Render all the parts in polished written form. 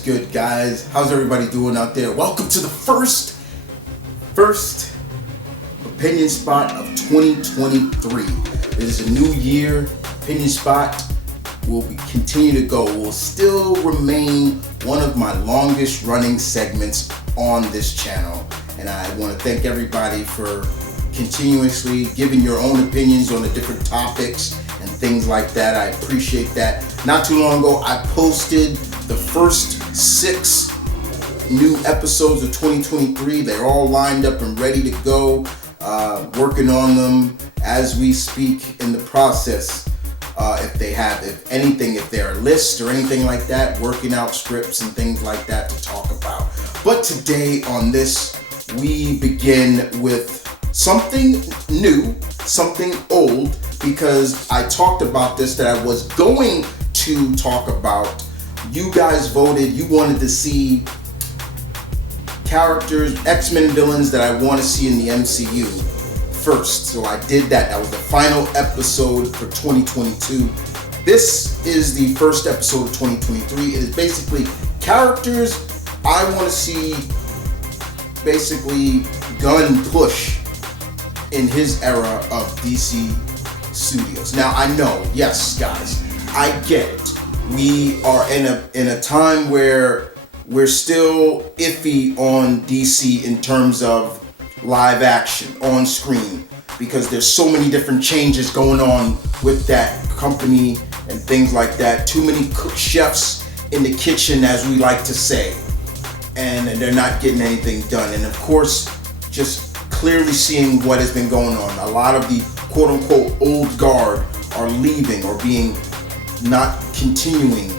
is good, guys? How's everybody doing out there? Welcome to the first opinion spot of 2023. It is a new year. Opinion spot will continue to go. Will still remain one of my longest running segments on this channel. And I want to thank everybody for continuously giving your own opinions on the different topics and things like that. I appreciate that. Not too long ago, I posted the first 6 new episodes of 2023. They're all lined up and ready to go. Working on them as we speak in the process. If there are lists or anything like that, working out scripts and things like that to talk about. But today on this, we begin with something new, something old, because I talked about this that I was going to talk about. You guys voted, you wanted to see characters, X-Men villains that I want to see in the MCU first. So I did that. That was the final episode for 2022. This is the first episode of 2023. It is basically characters I want to see basically Gunn push in his era of DC Studios. Now I know, yes guys, I get it. We are in a time where we're still iffy on DC in terms of live action on screen, because there's so many different changes going on with that company and things like that. Too many chefs in the kitchen, as we like to say, and they're not getting anything done. And of course, just clearly seeing what has been going on. A lot of the quote-unquote old guard are leaving or being not continuing.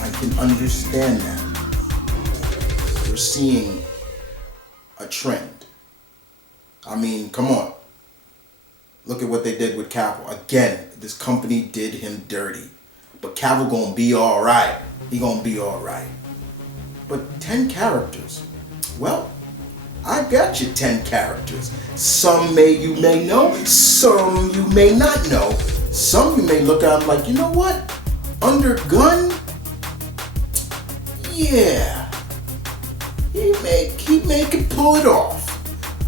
I can understand that. We're seeing a trend. I mean, come on. Look at what they did with Cavill. Again, this company did him dirty. But Cavill gonna be alright. He gonna be alright. But 10 characters. Well, I got you 10 characters. Some you may know, some you may not know. Some you may look at them like, you know what? Under Gunn, yeah, he can pull it off.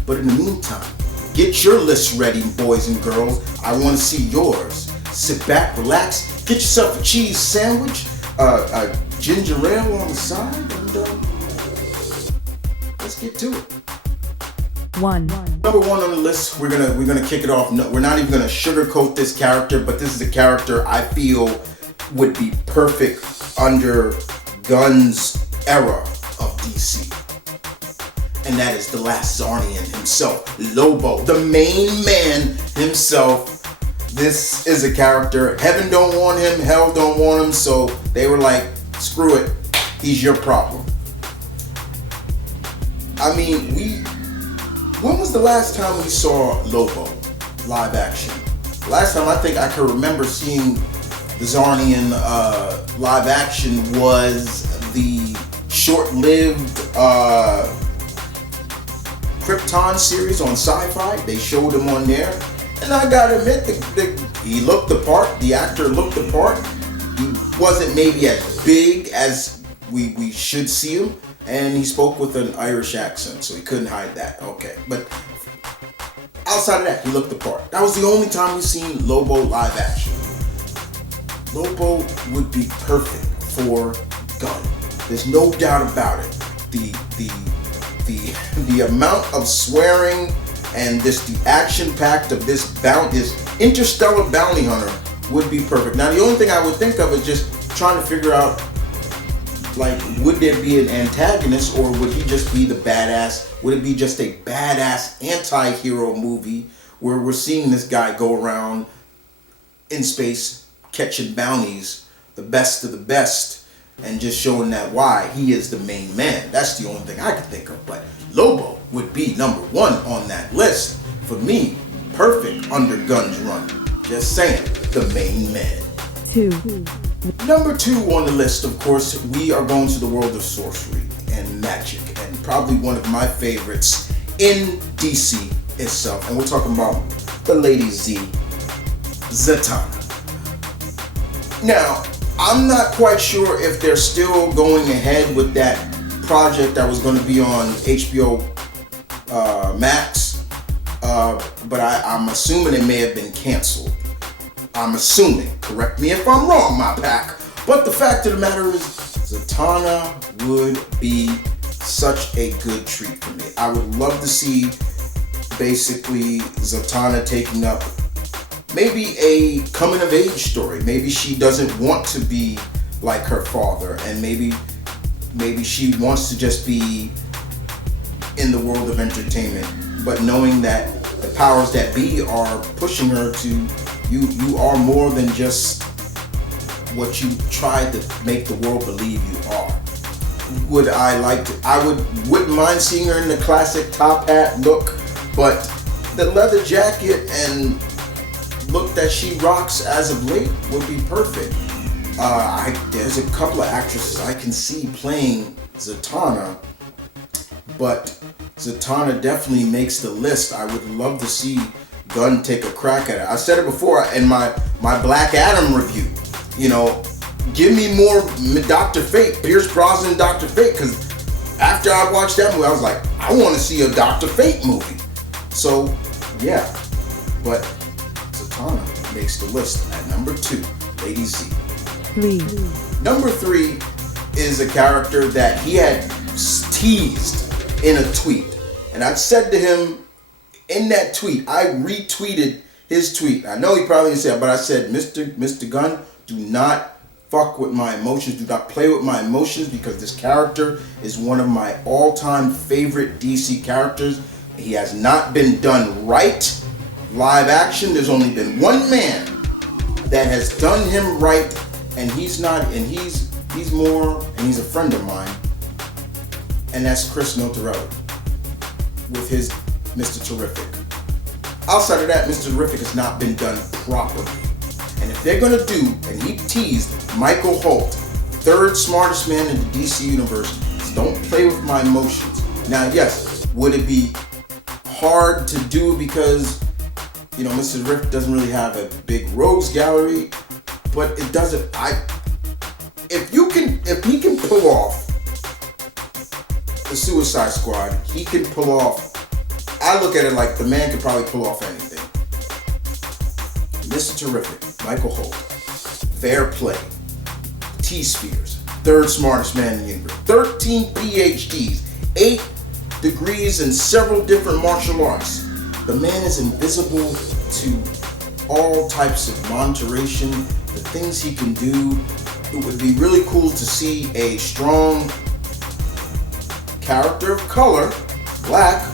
But in the meantime, get your list ready, boys and girls. I want to see yours. Sit back, relax, get yourself a cheese sandwich, a ginger ale on the side, and let's get to it. Number 1 on the list, we're gonna kick it off. No, we're not even gonna sugarcoat this character, but this is a character I feel would be perfect under Gunn's era of DC. And that is the last Zarnian himself, Lobo, the main man himself. This is a character, heaven don't want him, hell don't want him, so they were like, screw it, he's your problem. I mean, when was the last time we saw Lobo live action? Last time I think I can remember seeing the Zarnian live action was the short-lived Krypton series on Sci-Fi. They showed him on there, and I gotta admit, he looked the part. The actor looked the part. He wasn't maybe as big as we should see him, and he spoke with an Irish accent, so he couldn't hide that. Okay, but outside of that, he looked the part. That was the only time we've seen Lobo live action. Lobo would be perfect for Gunn. There's no doubt about it. The amount of swearing and the action packed of this interstellar bounty hunter would be perfect. Now the only thing I would think of is just trying to figure out, like, would there be an antagonist, or would he just be the badass? Would it be just a badass anti-hero movie where we're seeing this guy go around in space catching bounties, the best of the best, and just showing that why he is the main man? That's the only thing I could think of. But Lobo would be number 1 on that list for me. Perfect under Gunn's run. Just saying, the main man. 2. Number 2 on the list, of course, we are going to the world of sorcery and magic, and probably one of my favorites in DC itself. And we're talking about the Lady Z, Zatanna. Now, I'm not quite sure if they're still going ahead with that project that was going to be on HBO Max, but I'm assuming it may have been canceled. I'm assuming. Correct me if I'm wrong, my pack. But the fact of the matter is, Zatanna would be such a good treat for me. I would love to see basically Zatanna taking up maybe a coming of age story. Maybe she doesn't want to be like her father, and maybe she wants to just be in the world of entertainment, but knowing that the powers that be are pushing her to you are more than just what you tried to make the world believe you are. Wouldn't mind seeing her in the classic top hat look, but the leather jacket and look that she rocks as of late would be perfect. There's a couple of actresses I can see playing Zatanna, but Zatanna definitely makes the list. I would love to see Gunn take a crack at it. I said it before in my Black Adam review. Give me more Dr. Fate, Pierce Brosnan Dr. Fate, because after I watched that movie, I was like, I want to see a Dr. Fate movie. So, yeah. But Zatanna makes the list at number 2, Lady Z. 3. Number 3 is a character that he had teased in a tweet. And I said to him in that tweet, I retweeted his tweet. I know he probably didn't say it, but I said, Mr. Gunn, do not fuck with my emotions. Do not play with my emotions, because this character is one of my all-time favorite DC characters. He has not been done right. Live action, there's only been one man that has done him right, and he's a friend of mine, and that's Chris Notarelli with his Mr. Terrific. Outside of that, Mr. Terrific has not been done properly. And if they're gonna do, and he teased Michael Holt, third smartest man in the DC universe, don't play with my emotions. Now, yes, would it be hard to do because Mr. Terrific doesn't really have a big rogues gallery, but it doesn't. If he can pull off the Suicide Squad, he can pull off. I look at it like the man could probably pull off anything. Mr. Terrific, Michael Holt, Fair Play, T-Spheres, third smartest man in the universe, 13 PhDs, 8 degrees in several different martial arts. The man is invisible to all types of monitoration, the things he can do. It would be really cool to see a strong character of color, black,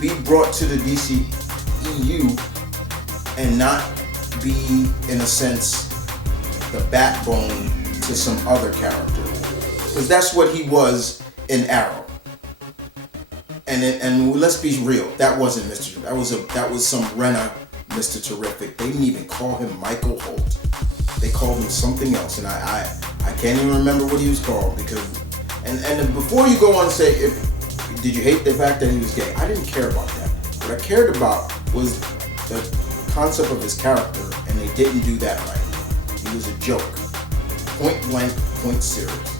be brought to the DCEU and not be, in a sense, the backbone to some other character. Because that's what he was in Arrow. And let's be real, that wasn't Mr. That was some Renner Mr. Terrific. They didn't even call him Michael Holt. They called him something else, and I can't even remember what he was called, because and before you go on and say, did you hate the fact that he was gay? I didn't care about that. What I cared about was the concept of his character, and they didn't do that right. He was a joke. Point blank, point serious.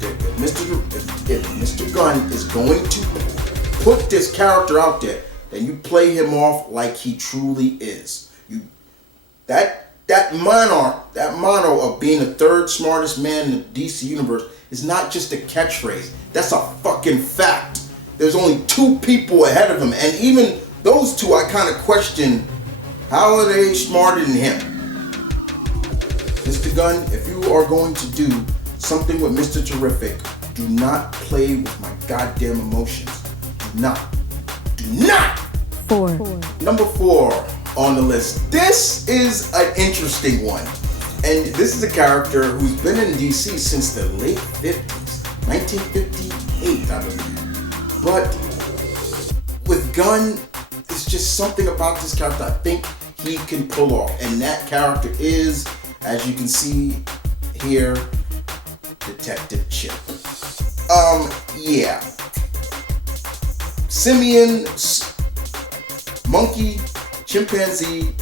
If Mr. Gunn is going to put this character out there, then you play him off like he truly is. That motto of being the third smartest man in the DC universe is not just a catchphrase. That's a fucking fact. There's only 2 people ahead of him, and even those 2 I kind of question, how are they smarter than him? Mr. Gunn, if you are going to do something with Mr. Terrific, do not play with my goddamn emotions. Do not. 4. Number 4 on the list. This is an interesting one. And this is a character who's been in DC since the late 50s, 1958, I believe. But with Gunn, it's just something about this character I think he can pull off. And that character is, as you can see here, Detective Chip. Yeah. Simian, monkey, chimpanzee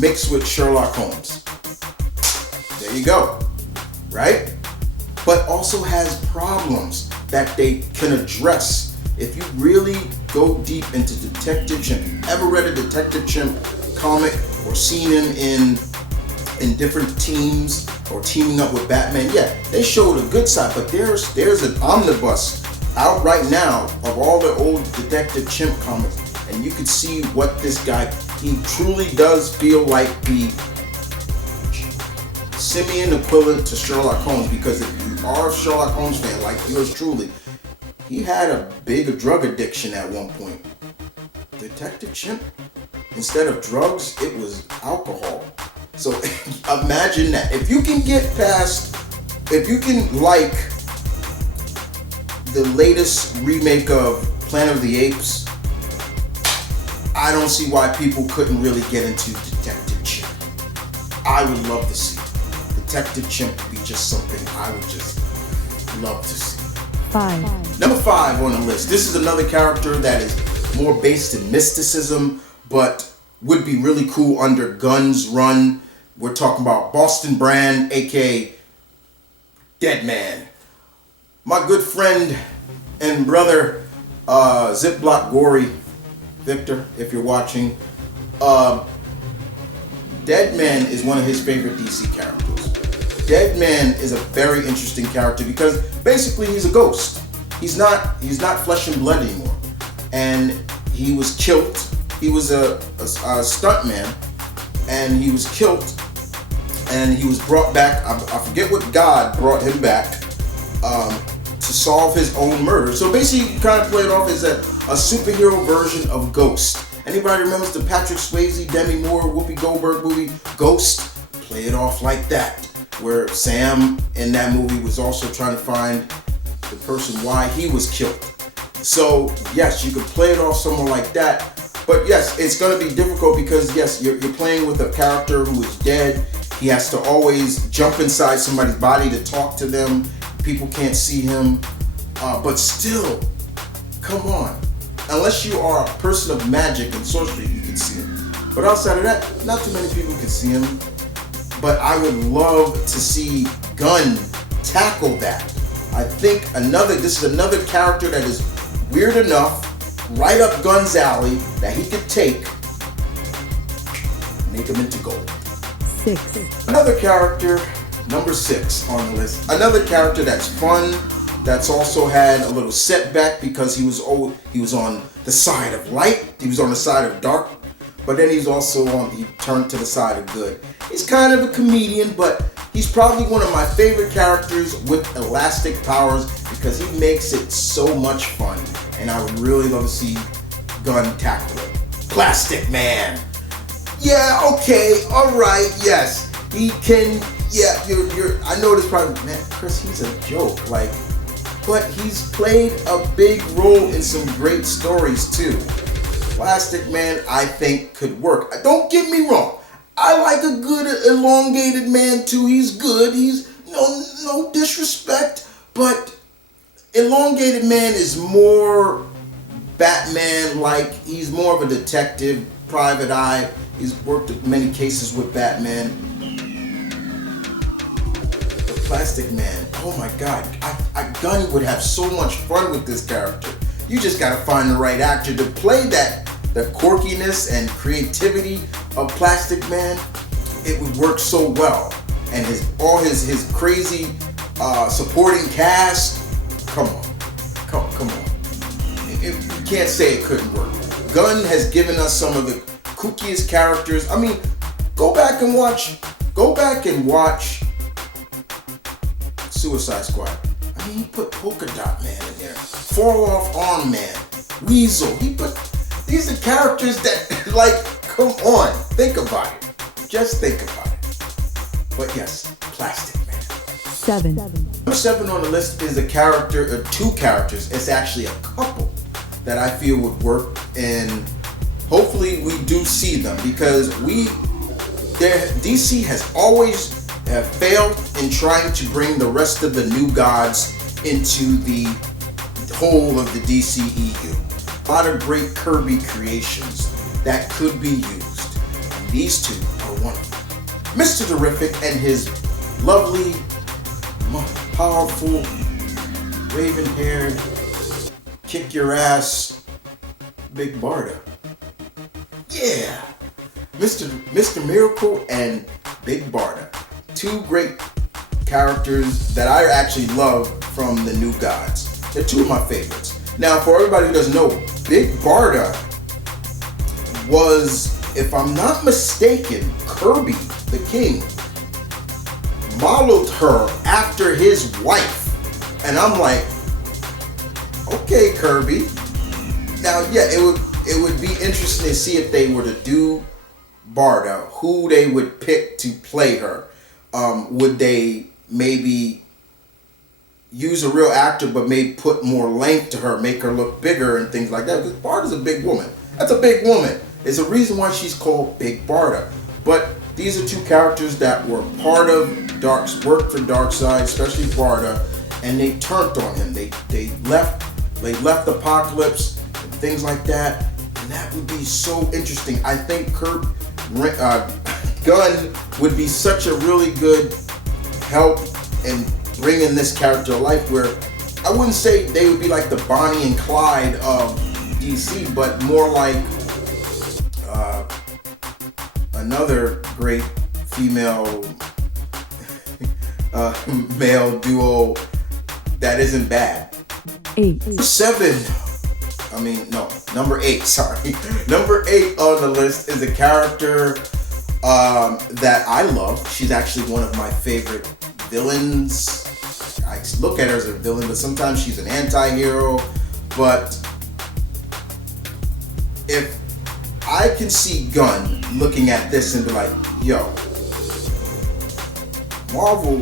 mixed with Sherlock Holmes. There you go. right? But also has problems that they can address. If you really go deep into Detective Chimp, you ever read a Detective Chimp comic or seen him in different teams or teaming up with Batman, yeah, they showed a good side, but there's an omnibus out right now of all the old Detective Chimp comics, and you can see what this guy, he truly does feel like the simian equivalent to Sherlock Holmes, because if you are a Sherlock Holmes fan like yours truly, he had a big drug addiction at one point. Detective Chimp, instead of drugs, it was alcohol. So imagine that. If you can get past, if you can like the latest remake of Planet of the Apes, I don't see why people couldn't really get into Detective Chimp. I would love to see Detective Chimp be just something I would just love to see. 5. Number 5 on the list. This is another character that is more based in mysticism, but would be really cool under Gunn's run. We're talking about Boston Brand, aka Deadman. My good friend and brother, Ziploc Gory, Victor, if you're watching, Deadman is one of his favorite DC characters. Deadman is a very interesting character because basically he's a ghost. He's not flesh and blood anymore, and he was killed. He was a stuntman, and he was killed, and he was brought back. I forget what god brought him back to solve his own murder. So basically, you kind of play it off as a superhero version of Ghost. Anybody remembers the Patrick Swayze, Demi Moore, Whoopi Goldberg movie Ghost? Play it off like that, where Sam in that movie was also trying to find the person why he was killed. So yes, you could play it off somewhere like that. But yes, it's going to be difficult because yes, you're playing with a character who is dead. He has to always jump inside somebody's body to talk to them. People can't see him. But still, come on. Unless you are a person of magic and sorcery, you can see him. But outside of that, not too many people can see him. But I would love to see Gunn tackle that. I think this is another character that is weird enough, right up Gunn's alley, that he could take, make him into gold. 6. Another character, number 6 on the list. Another character that's fun, that's also had a little setback because he was on the side of light, he was on the side of dark, but then he turned to the side of good. He's kind of a comedian, but he's probably one of my favorite characters with elastic powers because he makes it so much fun, and I would really love to see Gunn tackle it. Plastic Man. Yeah, okay, alright, yes. He can, yeah, I know this probably, man, Chris, he's a joke, but he's played a big role in some great stories too. Plastic Man, I think, could work. Don't get me wrong. I like a good elongated man too. He's good. He's no disrespect, but elongated man is more Batman-like. He's more of a detective, private eye. He's worked in many cases with Batman. The Plastic Man, oh my God, Gunn would have so much fun with this character. You just gotta find the right actor to play the quirkiness and creativity of Plastic Man. It would work so well. And his crazy supporting cast, come on. You can't say it couldn't work. Gunn has given us some of the kookiest characters. I mean, go back and watch Suicide Squad. I mean, he put Polka Dot Man in there, Fall Off Arm Man, Weasel. These are characters that, come on, think about it. Just think about it. But yes, Plastic Man. 7. Number 7 on the list is a character, or 2 characters. It's actually a couple that I feel would work, and hopefully we do see them because DC has always failed in trying to bring the rest of the new gods into the whole of the DCEU. A lot of great Kirby creations that could be used. And these 2 are one of them. Mr. Terrific and his lovely powerful, raven-haired, kick-your-ass Big Barda. Yeah! Mr. Miracle and Big Barda. Two great characters that I actually love from the New Gods. They're two of my favorites. Now, for everybody who doesn't know, Big Barda was, if I'm not mistaken, Kirby the King modeled her after his wife. And I'm like, okay, Kirby. Now, yeah, it would be interesting to see if they were to do Barda, who they would pick to play her. Would they maybe use a real actor but maybe put more length to her, make her look bigger and things like that? Because Barda's a big woman. That's a big woman. There's a reason why she's called Big Barda. But these are two characters that were part of worked for Darkseid, especially Barda, and they turned on him. They left Apocalypse and things like that, and that would be so interesting. I think Gunn would be such a really good help in bringing this character to life, where I wouldn't say they would be like the Bonnie and Clyde of DC, but more like another great female male duo that isn't bad. 8. Number 8, sorry. Number 8 on the list is a character that I love. She's actually one of my favorite villains. I look at her as a villain, but sometimes she's an anti-hero. But if I can see Gunn looking at this and be like, yo, Marvel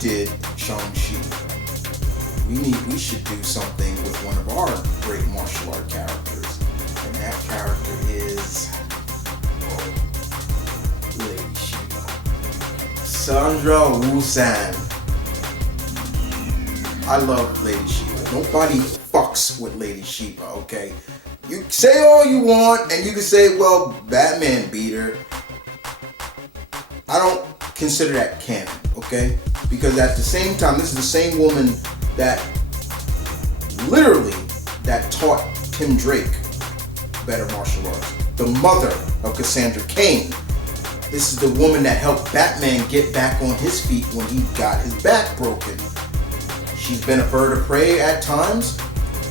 did Shang-Chi. We should do something with one of our great martial art characters. And that character is Lady Shiva. Sandra Wusan. I love Lady Shiva. Nobody fucks with Lady Shiva, okay? You say all you want, and you can say, well, Batman beat her. I don't consider that canon, okay? Because at the same time, this is the same woman that taught Tim Drake better martial arts. The mother of Cassandra Cain. This is the woman that helped Batman get back on his feet when he got his back broken. She's been a bird of prey at times.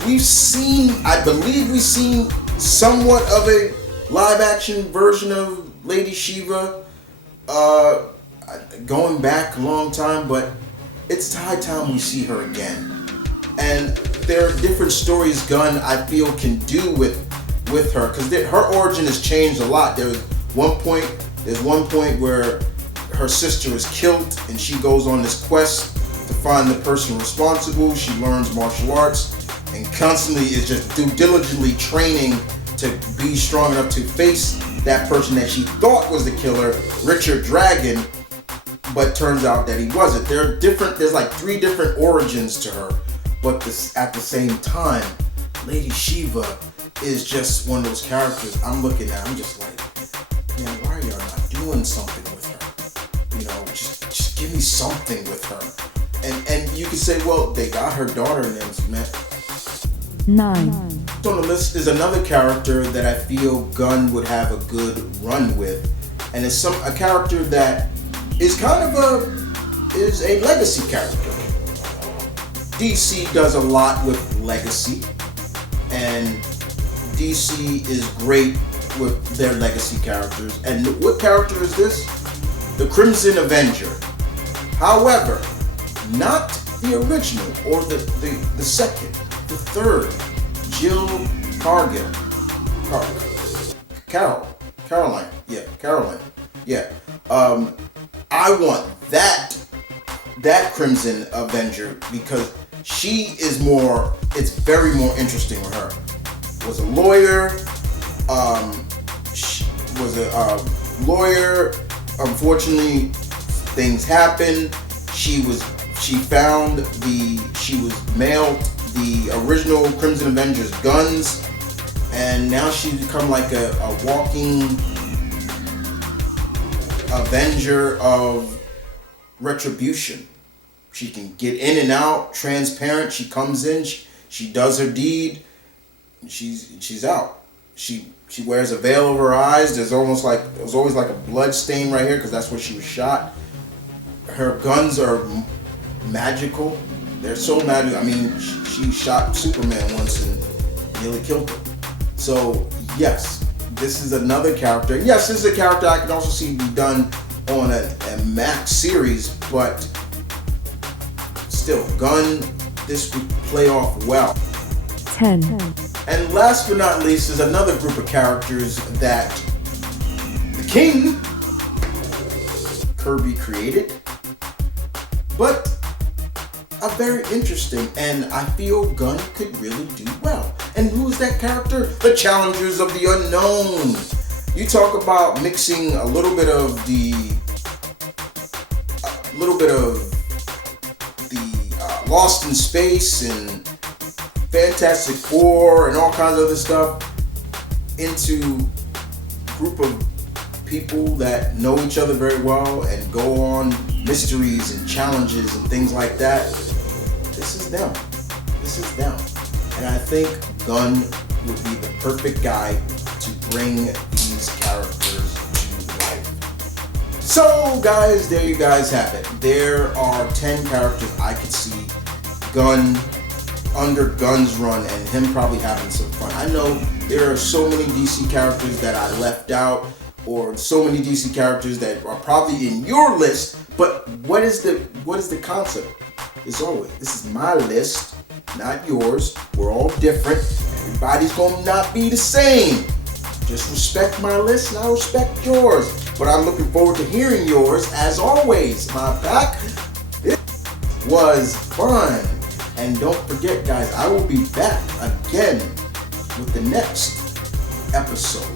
I believe we've seen somewhat of a live action version of Lady Shiva going back a long time, but it's high time we see her again. And there are different stories Gunn, I feel, can do with her, because her origin has changed a lot. There's one point where her sister is killed and she goes on this quest to find the person responsible. She learns martial arts and constantly is just diligently training to be strong enough to face that person that she thought was the killer, Richard Dragon, but turns out that he wasn't. There's like 3 different origins to her, but at the same time, Lady Shiva is just one of those characters I'm looking at, I'm just like, man, why are y'all not doing something with her? You know, just give me something with her. And you can say, well, they got her daughter named, man. 9. On the list is another character that I feel Gunn would have a good run with, and it's a character that is kind of a legacy character. DC does a lot with legacy, and DC is great with their legacy characters. And what character is this? The Crimson Avenger. However, not the original or the second. The third, Jill Caroline. Yeah. I want that Crimson Avenger because it's very more interesting with her. Was a lawyer. Unfortunately, things happened. She was mailed the original Crimson Avenger's guns, and now she's become like a walking avenger of retribution. She can get in and out, transparent. She comes in, she does her deed, and she's out. She wears a veil over her eyes. There's always like a blood stain right here because that's where she was shot. Her guns are magical. They're so magical. I mean, she shot Superman once and nearly killed him. So yes, this is another character. Yes, this is a character I can also see be done on a Max series, but still, Gunn, this would play off well. 10. And last but not least is another group of characters that the King, Kirby, created, but are very interesting, and I feel Gunn could really do well. And who's that character? The Challengers of the Unknown. You talk about mixing a little bit of the Lost in Space and Fantastic Four and all kinds of other stuff into a group of people that know each other very well and go on mysteries and challenges and things like that. This is them. This is them. And I think Gunn would be the perfect guy to bring these characters to life. So guys, there you guys have it. There are 10 characters I could see Gunn under Gunn's run and him probably having some fun. I know there are so many DC characters that I left out, or so many DC characters that are probably in your list, but what is the concept? As always, this is my list, not yours. We're all different. Everybody's gonna not be the same. Just respect my list and I'll respect yours. But I'm looking forward to hearing yours as always, my pack. It was fun. And don't forget, guys, I will be back again with the next episode.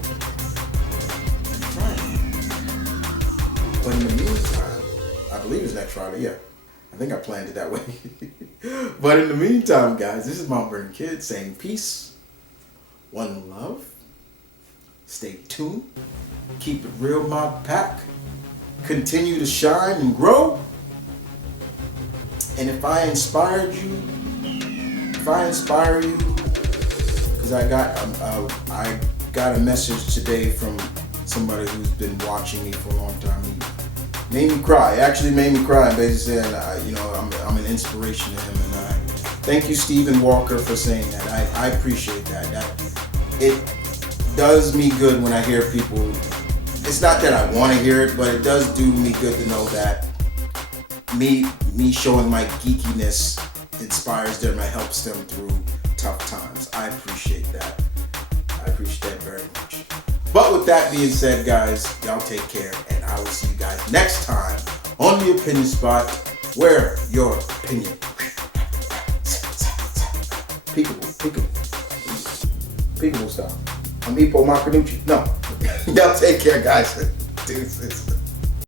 But in the meantime, I believe it's next Friday, yeah. I think I planned it that way. But in the meantime, guys, this is M.V.K saying peace, one love, stay tuned, keep it real, my pack, continue to shine and grow. And if I inspire you, because I got a message today from somebody who's been watching me for a long time. He made me cry. It actually made me cry. And basically saying, I'm an inspiration to him. And I thank you, Stephen Walker, for saying that. I appreciate that. It does me good when I hear people. It's not that I want to hear it, but it does do me good to know that me showing my geekiness inspires them and helps them through tough times. I appreciate that. I appreciate that very much. But with that being said, guys, y'all take care, and I will see you guys next time on the Opinion Spot, where your opinion peekaboo style. I'm Ipo Macanucci. No. Y'all take care, guys. Deuces.